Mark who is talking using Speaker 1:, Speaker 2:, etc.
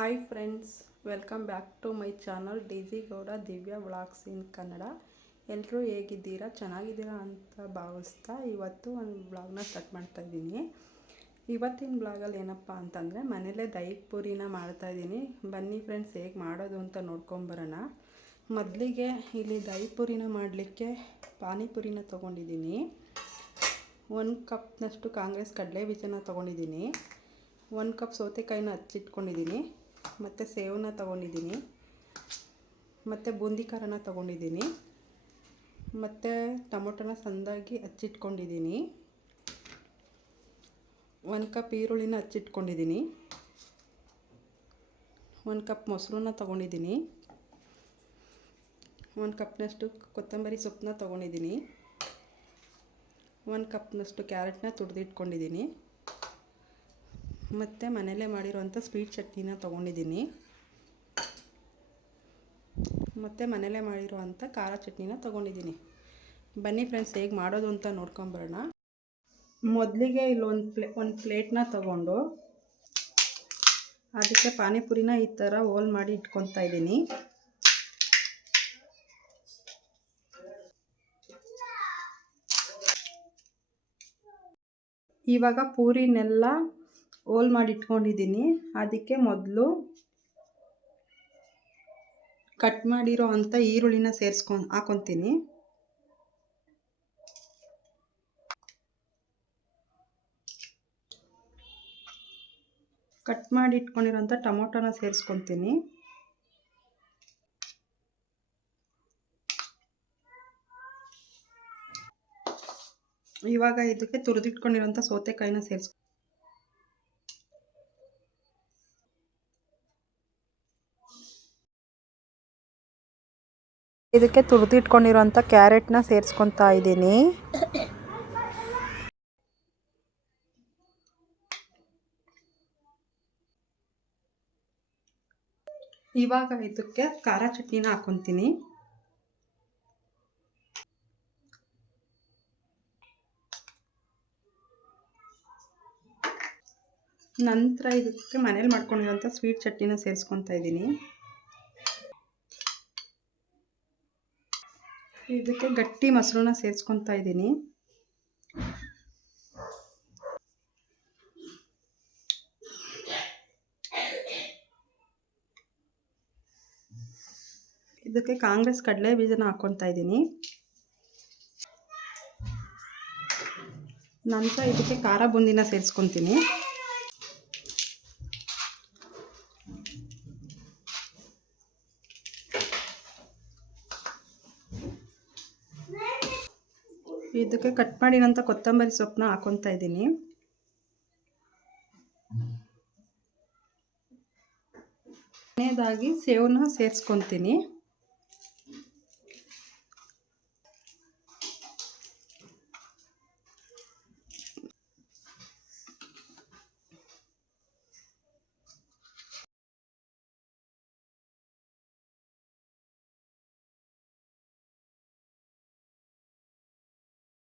Speaker 1: Hi friends welcome back to my channel DG Gowda Divya vlogs in Kannada ಎಲ್ಲರೂ ಹೇಗಿದ್ದೀರಾ? ಚೆನ್ನಾಗಿದ್ದೀರಾ ಅಂತ ಭಾವಿಸ್ತಾ ಇವತ್ತು ಒಂದು ಬ್ಲಾಗ್ನ ಸ್ಟಾರ್ಟ್ ಮಾಡ್ತಾ ಇದ್ದೀನಿ. ಇವತ್ತಿನ ಬ್ಲಾಗಲ್ಲಿ ಏನಪ್ಪ ಅಂತಂದರೆ, ಮನೇಲೇ ದಹಿ ಪೂರಿನ ಮಾಡ್ತಾಯಿದ್ದೀನಿ ಬನ್ನಿ ಫ್ರೆಂಡ್ಸ್ ಹೇಗೆ ಮಾಡೋದು ಅಂತ ನೋಡ್ಕೊಂಬರೋಣ ಮೊದಲಿಗೆ ಇಲ್ಲಿ ದಹಿ ಪೂರಿನ ಮಾಡಲಿಕ್ಕೆ ಪಾನಿಪುರಿನ ತೊಗೊಂಡಿದ್ದೀನಿ. ಒಂದು ಕಪ್ನಷ್ಟು ಕಾಂಗ್ರೆಸ್ ಕಡಲೆ ಬೀಜನ ತೊಗೊಂಡಿದ್ದೀನಿ. ಒಂದು ಕಪ್ ಸೌತೆಕಾಯಿನ ಹಚ್ಚಿಟ್ಕೊಂಡಿದ್ದೀನಿ. ಮತ್ತು ಸೇವನ್ನ ತೊಗೊಂಡಿದ್ದೀನಿ. ಮತ್ತು ಬೂಂದಿ ಖಾರನ ತೊಗೊಂಡಿದ್ದೀನಿ. ಮತ್ತು ಟೊಮೊಟೊನ ಸಂದಾಗಿ ಹಚ್ಚಿಟ್ಕೊಂಡಿದ್ದೀನಿ. ಒಂದು ಕಪ್ ಈರುಳ್ಳಿನ ಹಚ್ಚಿಟ್ಕೊಂಡಿದ್ದೀನಿ. ಒಂದು ಕಪ್ ಮೊಸರನ್ನ ತೊಗೊಂಡಿದ್ದೀನಿ. ಒಂದು ಕಪ್ನಷ್ಟು ಕೊತ್ತಂಬರಿ ಸೊಪ್ಪನ್ನ ತೊಗೊಂಡಿದ್ದೀನಿ. ಒಂದು ಕಪ್ನಷ್ಟು ಕ್ಯಾರೆಟ್ನ ತುರಿದಿಟ್ಕೊಂಡಿದ್ದೀನಿ ಮತ್ತು ಮನೆಯಲ್ಲೇ ಮಾಡಿರೋಂಥ ಸ್ವೀಟ್ ಚಟ್ನಿನ ತೊಗೊಂಡಿದ್ದೀನಿ. ಮತ್ತು ಮನೆಯಲ್ಲೇ ಮಾಡಿರುವಂಥ ಖಾರ ಚಟ್ನಿನ ತೊಗೊಂಡಿದ್ದೀನಿ. ಬನ್ನಿ ಫ್ರೆಂಡ್ಸ್, ಹೇಗೆ ಮಾಡೋದು ಅಂತ ನೋಡ್ಕೊಂಬರೋಣ. ಮೊದಲಿಗೆ ಇಲ್ಲೊಂದು ಪ್ಲೇ, ಒಂದು ಪ್ಲೇಟ್ನ ತೊಗೊಂಡು ಅದಕ್ಕೆ ಪಾನಿಪುರಿನ ಈ ಥರ ಹೋಲ್ ಮಾಡಿ ಇಟ್ಕೊತಾ ಇದ್ದೀನಿ. ಇವಾಗ ಪೂರಿನೆಲ್ಲ ಹೋಲ್ ಮಾಡಿ ಇಟ್ಕೊಂಡಿದ್ದೀನಿ. ಅದಕ್ಕೆ ಮೊದಲು ಕಟ್ ಮಾಡಿರೋ ಅಂಥ ಈರುಳ್ಳಿನ ಸೇರಿಸ್ಕೊಂಡು ಹಾಕೊತೀನಿ. ಕಟ್ ಮಾಡಿ ಇಟ್ಕೊಂಡಿರೋಂಥ ಟೊಮೊಟೊನ ಸೇರಿಸ್ಕೊತೀನಿ. ಇವಾಗ ಇದಕ್ಕೆ ತುರಿದಿಟ್ಕೊಂಡಿರೋಂಥ ಸೌತೆಕಾಯಿನ ಸೇರಿಸ್ ಇದಕ್ಕೆ ತುರಿದಿಟ್ಕೊಂಡಿರೋಂಥ ಕ್ಯಾರೆಟ್ನ ಸೇರಿಸ್ಕೊತಾ ಇದ್ದೀನಿ. ಇವಾಗ ಇದಕ್ಕೆ ಖಾರ ಚಟ್ನಿನ ಹಾಕೊತೀನಿ. ನಂತರ ಇದಕ್ಕೆ ಮನೇಲಿ ಮಾಡ್ಕೊಂಡಿರೋಂಥ ಸ್ವೀಟ್ ಚಟ್ನಿನ ಸೇರಿಸ್ಕೊತಾ ಇದ್ದೀನಿ. ಇದಕ್ಕೆ ಗಟ್ಟಿ ಮೊಸರನ್ನ ಸೇರಿಸ್ಕೊತಾ ಇದ್ದೀನಿ. ಇದಕ್ಕೆ ಕಾಂಗ್ರೆಸ್ ಕಡಲೆ ಬೀಜನ ಹಾಕ್ಕೊತಾ ಇದ್ದೀನಿ. ನಂತರ ಇದಕ್ಕೆ ಖಾರ ಬುಂದಿನ ಸೇರಿಸ್ಕೊತೀನಿ. ಇದಕ್ಕೆ ಕಟ್ ಮಾಡಿರೋಂಥ ಕೊತ್ತಂಬರಿ ಸೊಪ್ಪನ್ನ ಹಾಕೊತಾ ಇದ್ದೀನಿ. ಕೊನೆಯದಾಗಿ ಸೇವನ್ನ ಸೇರಿಸ್ಕೊತೀನಿ